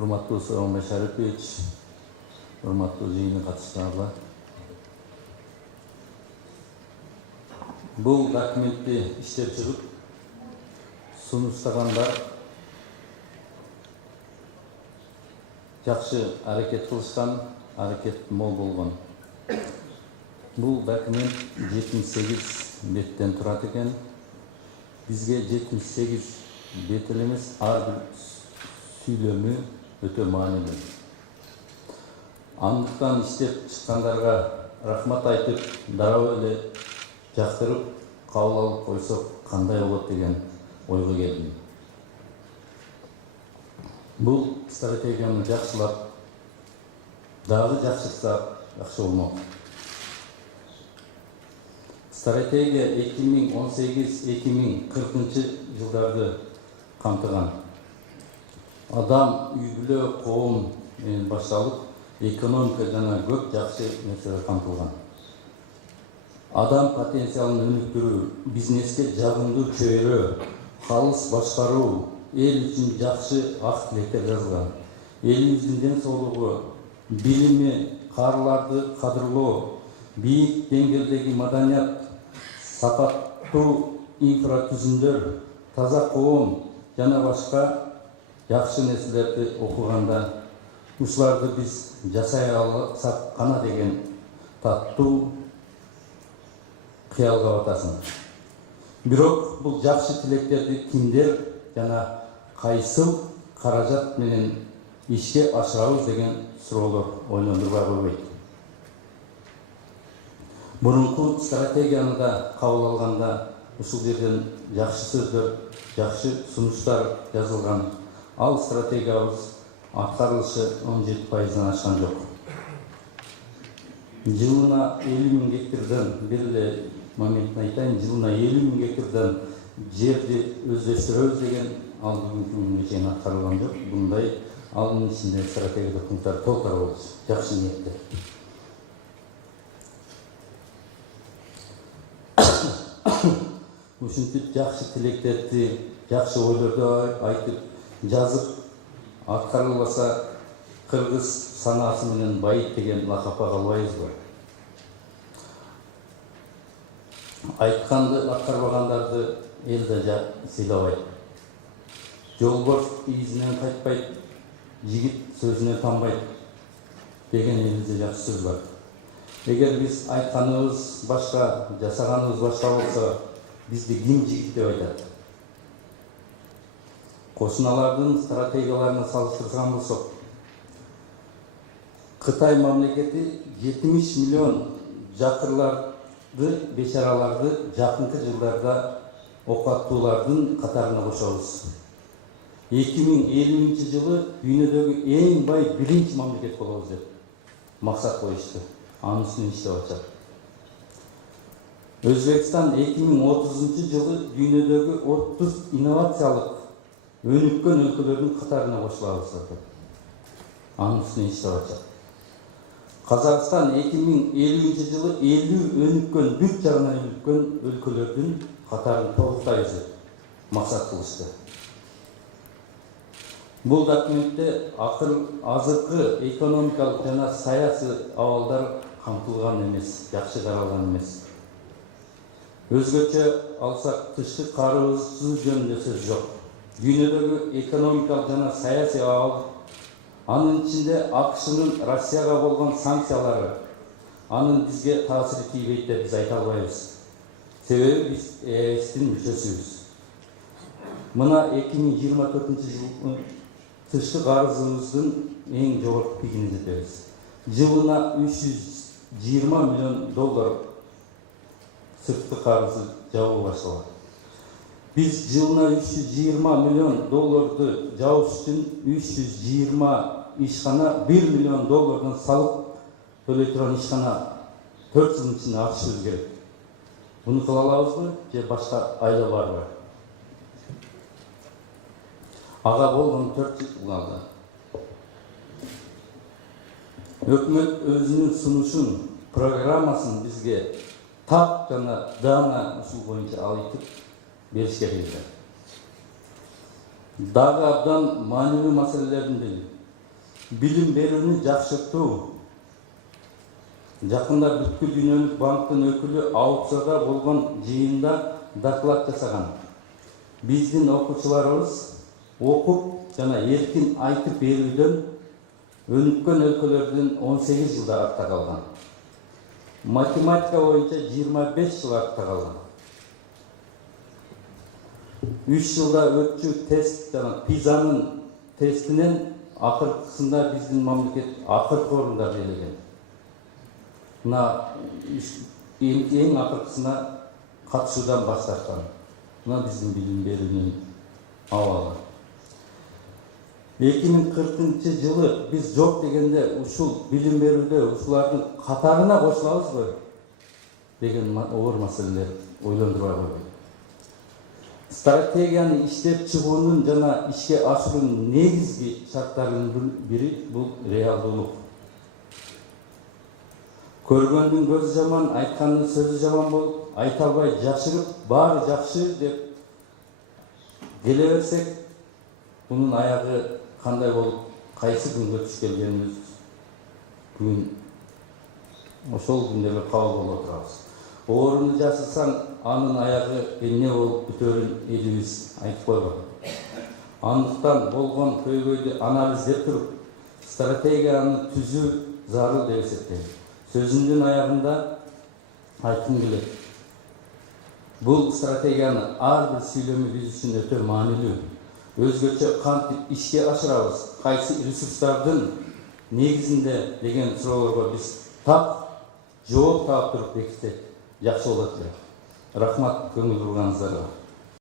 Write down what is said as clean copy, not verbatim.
Урматтуу Сооронбай Шарипович, урматтуу жыйынга катышкандар. Бул документти иштеп чыгып, сунуштагандар жакшы аракет кылышкан, аракет мол болгон. Бул документ 78 беттен турат экен. Бизге 78 бет эмес, ар бир сүйлөмү өтө маанилүү. Андыктан иштеп чыккандарга рахмат айтып, дароо эле жактырып кабыл алып койсок кандай болот деген ойго келдим. Бул стратегияны жакшылап, дагы жакшыртсак жакшы болмок. Стратегия 2018-2040 жылдарды камтыган. Адам, үй-бүлө, коом менен башталып, экономика жана көп жакшы нерселер камтылган. Адам потенциалын өнүктүрүү, бизнеске жагымдуу чөйрө, калыс башкаруу, эл үчүн жакшы ак тилектер жазылган. Элибиздин ден соолугу, билими, каарыларды кадырлоо, бийик деңгээлдеги маданият, сапаттуу инфратүзүмдөр, таза коом жана башка жакшы нерселерди окуганда ушуларды биз жасай алсак кана деген таттуу кыялга батасың. Бирок бул жакшы тилектерди кимдер жана кайсыл каражат менен ишке ашырабыз деген суроолор ойлондурбай койбойт. Мурунку стратегияны да кабыл алганда ушул жерден жакшы сөздөр, жакшы сунуштар жазылган. Ал стратегиябыз аткарылышы 17%-дан ашкан жок. Жылына 50.000 гектардан, бир эле моментин айтайын, жылына 50.000 гектардан жерди өздөштүрөбүз деген ал бүгүнкү күнгө чейин аткарылган жок. Мындай алынын ичинде стратегия пункттар толтура болчу. Жакшы ниеттер. Ушинтип жакшы тилектерди, жакшы ойлорду айтып, жазып, аткарылбаса кыргыз санаасы менен байыт деген лакапка калбайбызбы? Айтканды аткарбагандарды эл да сыйлабайт. Жолборс изинен кайтпайт, жигит сөзүнө танбайт деген элибизде жакшы сөз бар. Эгер биз айтканыбыз башка, жасаганыбыз башка болсо, бизди ким жигит деп айтат? Кошуналардын стратегияларына салыштырган болсок, Кытай мамлекети 70 миллион жакырларды, бечараларды жакынкы жылдарда окуттуулардын катарына кошобуз. 2050 жылы дүйнөдөгү эң бай биринчи мамлекет болобуз деп максат коюшту. Анын үстүнө иштеп атышат. Өзбекстан 2030 жылы дүйнөдөгү 30 инновациялык өнүккөн өлкөлөрдүн катарына кошулабыз деп. Анын үстүнө иштеп атышат. Казакстан 2050 жылы 50 өнүккөн, бүт жагынан өнүккөн өлкөлөрдүн катарын толуктайбыз деп максат кылышты. Бул документте азыркы экономикалык жана саясий абалдар камтылган эмес, жакшы каралган эмес. Өзгөчө алсак, тышкы карызыбыз жөнүндө сөз жок. Дүйнөдөгү экономикалык жана саясий абал, анын ичинде АКШнын Россияга болгон санкциялары, анын бизге таасири тийбейт деп биз айта албайбыз. Себеби биз ЕСтин мүчөсүбүз. Мына 2024 жылдын тышкы карызыбыздын эң жогорку пигине жетебиз. Жылына $320 миллион сырткы карызы жабуу башталат. Биз жылына $320 миллион жабыш үчүн 320 ишкана $1 миллион салык төлөй турган ишкана 4 жылдын ичинде ачышыбыз керек. Буну кыла алабызбы же башка айла барбы? Ага болгон 4 жыл калды. Өкмөт өзүнүн сунушун, программасын бизге так жана даана ушул боюнча айтып беришке киришет. Дагы абдан маанилүү маселелердин бири билим берүүнү жакшыртуу. Жакында Бүткүл Дүйнөлүк банктын өкүлү Ауксада болгон жыйында доклад жасаган. Биздин окуучуларыбыз окуп жана эркин айтып берүүдөн өнүккөн өлкөлөрдүн 18 жылда артта калган. Математика боюнча 25 жыл артта калган. 3 жылда өтчү тест жана пизанын тестинен акыркысында биздин мамлекет акыркы орунда белеген. Мына эң акыркысына катышуудан баш тарткан. Мына биздин билим берүүнүн абалы. 2040 жылы биз жок дегенде ушул билим берүүдө ушулардын катарына кошулабызбы деген оор маселелер ойлондурбай койбойт. Стратегияны иштеп чыгуунун жана ишке ашыруунун негизги шарттарынын бири бул реалдуулук. Көргөндүн көзү жаман, айткандын сөзү жаман болуп, айта албай жашырып, баары жакшы деп келе берсек, бунун аягы кандай болуп, кайсы күнгө түш келгенибиз бүгүн ошол күндөргө кабыл боло турабыз. Ооруну жасырсаң, анын аягы эмне болуп бүтөөрүн элибиз айтып койгон. Андыктан болгон көйгөйдү анализдеп туруп, стратегияны түзүү зарыл деп эсептейм. Сөзүмдүн аягында айткым келет. Бул стратегияны ар бир сүйлөмү биз үчүн өтө маанилүү. Өзгөчө кантип ишке ашырабыз, кайсы ресурстардын негизинде деген суроолорго биз так жооп таап туруп бекитсек жакшы болот эле. Рахмат көңүл бурганыңыздарга.